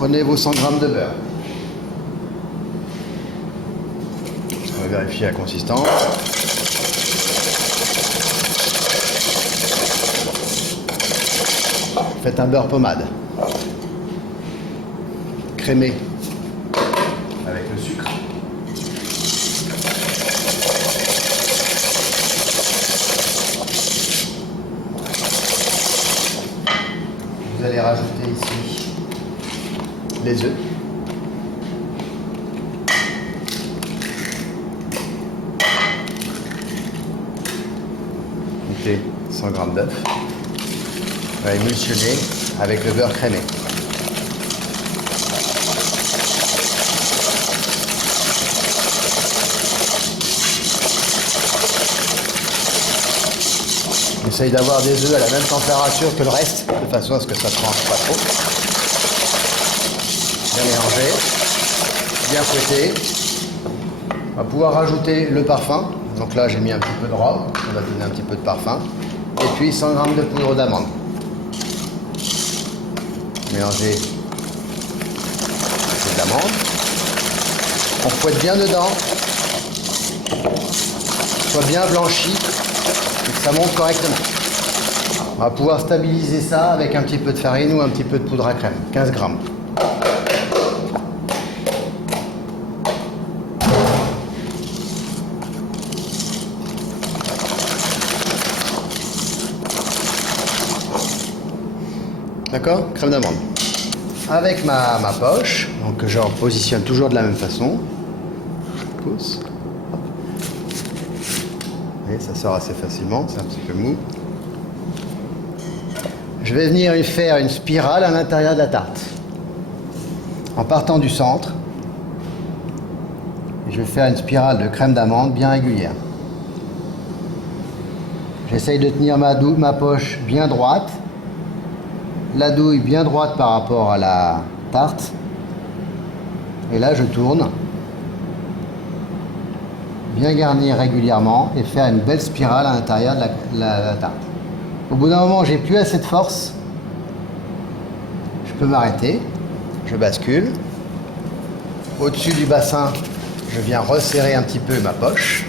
Prenez vos 100 g de beurre. On va vérifier la consistance. Faites un beurre pommade. Crémé avec le sucre. Vous allez rajouter ici les œufs. Mettez 100 g d'œufs. On va émulsionner avec le beurre crémé. J'essaye d'avoir des œufs à la même température que le reste, de façon à ce que ça ne tranche pas trop. Bien mélanger, bien fouetter. On va pouvoir rajouter le parfum. Donc là, j'ai mis un petit peu de rhum, on va donner un petit peu de parfum. Et puis 100 g de poudre d'amande. Mélanger de l'amande. On fouette bien dedans. Soit bien blanchi et que ça monte correctement. On va pouvoir stabiliser ça avec un petit peu de farine ou un petit peu de poudre à crème. 15 grammes. D'accord? Crème d'amande. Avec ma poche, donc je positionne toujours de la même façon. Je pousse. Et ça sort assez facilement, c'est un petit peu mou. Je vais venir faire une spirale à l'intérieur de la tarte. En partant du centre, je vais faire une spirale de crème d'amande bien régulière. J'essaye de tenir ma poche bien droite. La douille bien droite par rapport à la tarte. Et là, je tourne. Bien garnir régulièrement et faire une belle spirale à l'intérieur de la tarte. Au bout d'un moment, j'ai plus assez de force. Je peux m'arrêter. Je bascule. Au-dessus du bassin, je viens resserrer un petit peu ma poche,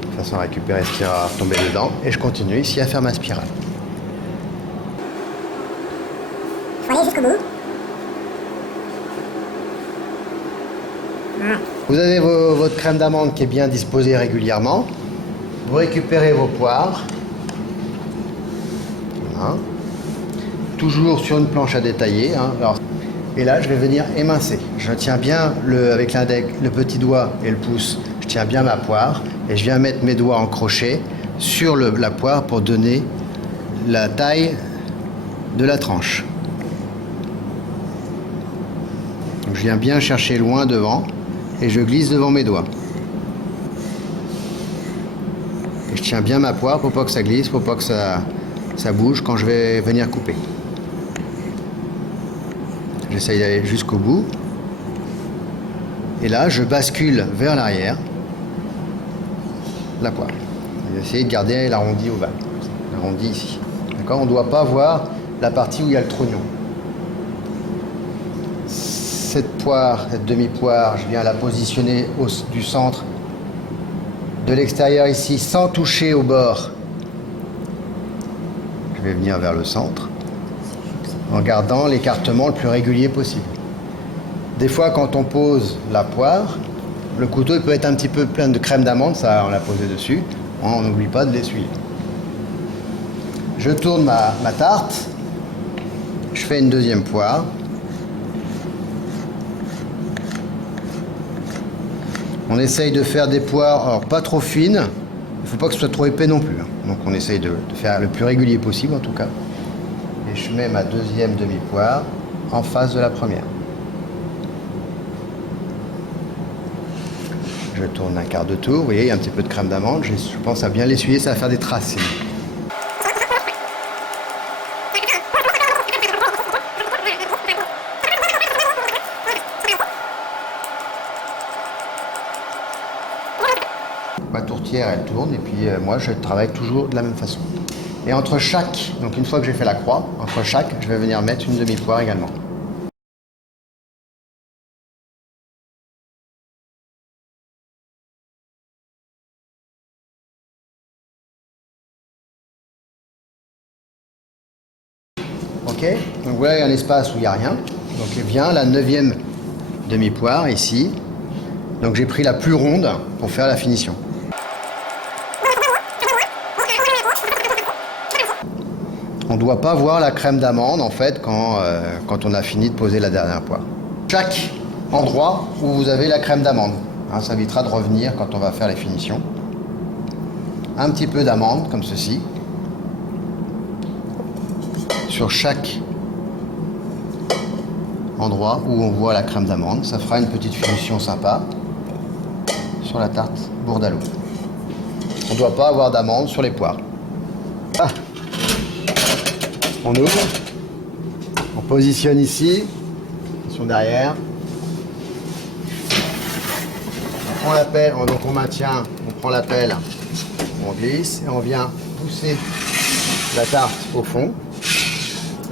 de façon à récupérer ce qui va tomber dedans. Et je continue ici à faire ma spirale. Faut aller jusqu'au bout. Vous avez votre crème d'amande qui est bien disposée régulièrement. Vous récupérez vos poires. Voilà. Toujours sur une planche à détailler. Hein. Alors, et là, je vais venir émincer. Je tiens bien avec l'index, le petit doigt et le pouce, je tiens bien ma poire et je viens mettre mes doigts en crochet sur la poire pour donner la taille de la tranche. Donc, je viens bien chercher loin devant et je glisse devant mes doigts. Et je tiens bien ma poire pour pas que ça glisse, pour pas que ça bouge quand je vais venir couper. J'essaye d'aller jusqu'au bout. Et là, je bascule vers l'arrière la poire. Je vais essayer de garder l'arrondi ovale. L'arrondi ici. D'accord ? On ne doit pas voir la partie où il y a le trognon. Cette poire, cette demi-poire, je viens la positionner du centre, de l'extérieur ici, sans toucher au bord. Je vais venir vers le centre, en gardant l'écartement le plus régulier possible. Des fois, quand on pose la poire, le couteau il peut être un petit peu plein de crème d'amande, ça on l'a posé dessus, on n'oublie pas de l'essuyer. Je tourne ma tarte, je fais une deuxième poire. On essaye de faire des poires, alors pas trop fines, il ne faut pas que ce soit trop épais non plus. Donc on essaye de faire le plus régulier possible en tout cas. Et je mets ma deuxième demi-poire en face de la première. Je tourne un quart de tour, vous voyez, il y a un petit peu de crème d'amande, je pense à bien l'essuyer, ça va faire des traces. Ma tourtière elle tourne et puis moi je travaille toujours de la même façon. Et entre chaque, donc une fois que j'ai fait la croix, entre chaque, je vais venir mettre une demi-poire également. voilà, il y a un espace où il n'y a rien. Donc il vient la 9e demi-poire ici. Donc j'ai pris la plus ronde pour faire la finition. On ne doit pas voir la crème d'amande en fait quand on a fini de poser la dernière poire. Chaque endroit où vous avez la crème d'amande, hein, ça évitera de revenir quand on va faire les finitions. Un petit peu d'amande comme ceci sur chaque endroit où on voit la crème d'amande. Ça fera une petite finition sympa sur la tarte bourdaloue. On ne doit pas avoir d'amande sur les poires. Ah. On ouvre, on positionne ici, attention derrière. On prend la pelle, donc on maintient, on prend la pelle, on glisse et on vient pousser la tarte au fond,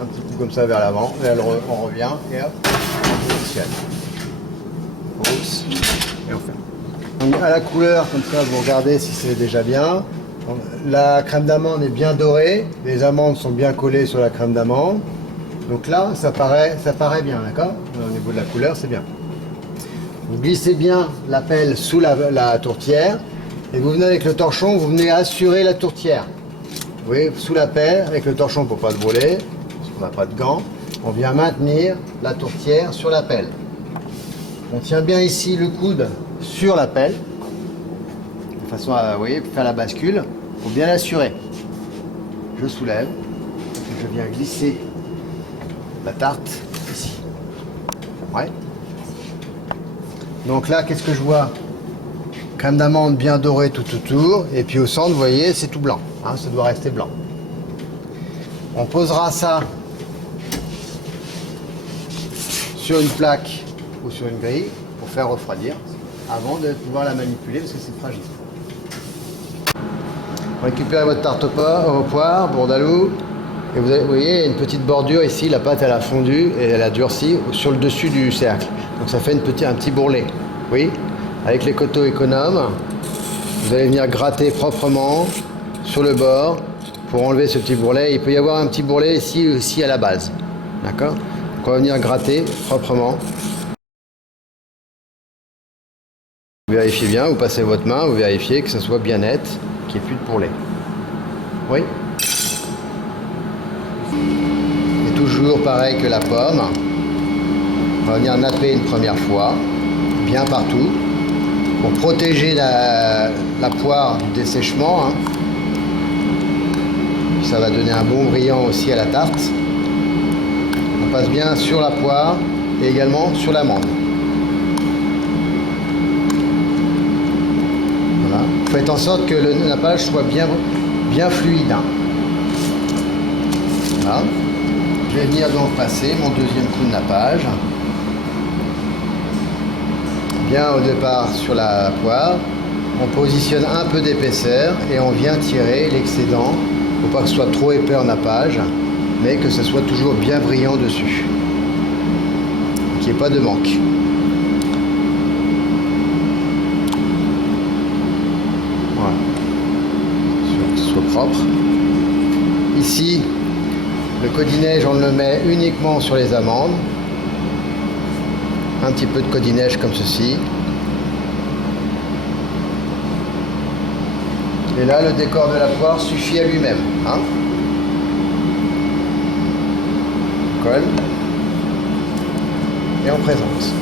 un petit peu comme ça vers l'avant, et on revient et hop, on positionne. On pousse et on fait. Donc à la couleur, comme ça vous regardez si c'est déjà bien. La crème d'amande est bien dorée, les amandes sont bien collées sur la crème d'amande. Donc là, ça paraît bien, d'accord? Au niveau de la couleur, c'est bien. Vous glissez bien la pelle sous la tourtière et vous venez avec le torchon, vous venez assurer la tourtière. Vous voyez, sous la pelle, avec le torchon pour pas se brûler, parce qu'on n'a pas de gants, on vient maintenir la tourtière sur la pelle. On tient bien ici le coude sur la pelle, de façon à, vous voyez, faire la bascule, il faut bien l'assurer. Je soulève, je viens glisser la tarte ici. Ouais. Donc là, qu'est-ce que je vois? Crème d'amande bien dorée tout autour, et puis au centre, vous voyez, c'est tout blanc. Hein, ça doit rester blanc. On posera ça sur une plaque ou sur une grille pour faire refroidir avant de pouvoir la manipuler parce que c'est fragile. Récupérez votre tarte aux poires, bourdaloue, et vous voyez, il y a une petite bordure ici, la pâte elle a fondu et elle a durci sur le dessus du cercle. Donc ça fait un petit bourrelet. Oui, avec les coteaux économes, vous allez venir gratter proprement sur le bord pour enlever ce petit bourrelet. Il peut y avoir un petit bourrelet ici aussi à la base. D'accord? Donc on va venir gratter proprement. Vous vérifiez bien, vous passez votre main, vous vérifiez que ça soit bien net, qu'il n'y ait plus de bourrelet. Oui? Et toujours pareil que la pomme. On va venir napper une première fois, bien partout, pour protéger la poire du dessèchement. Hein. Ça va donner un bon brillant aussi à la tarte. On passe bien sur la poire et également sur l'amande. Voilà. Faites en sorte que le nappage soit bien fluide. Hein. Voilà. Je vais venir donc passer mon deuxième coup de nappage. Bien au départ sur la poire. On positionne un peu d'épaisseur et on vient tirer l'excédent. Il ne faut pas que ce soit trop épais en nappage, mais que ce soit toujours bien brillant dessus. Qu'il n'y ait pas de manque. Voilà. Que ce soit propre. Ici, le codinège, on le met uniquement sur les amandes. Un petit peu de codinège comme ceci. Et là, le décor de la poire suffit à lui-même. Hein, on colle. Et on présente.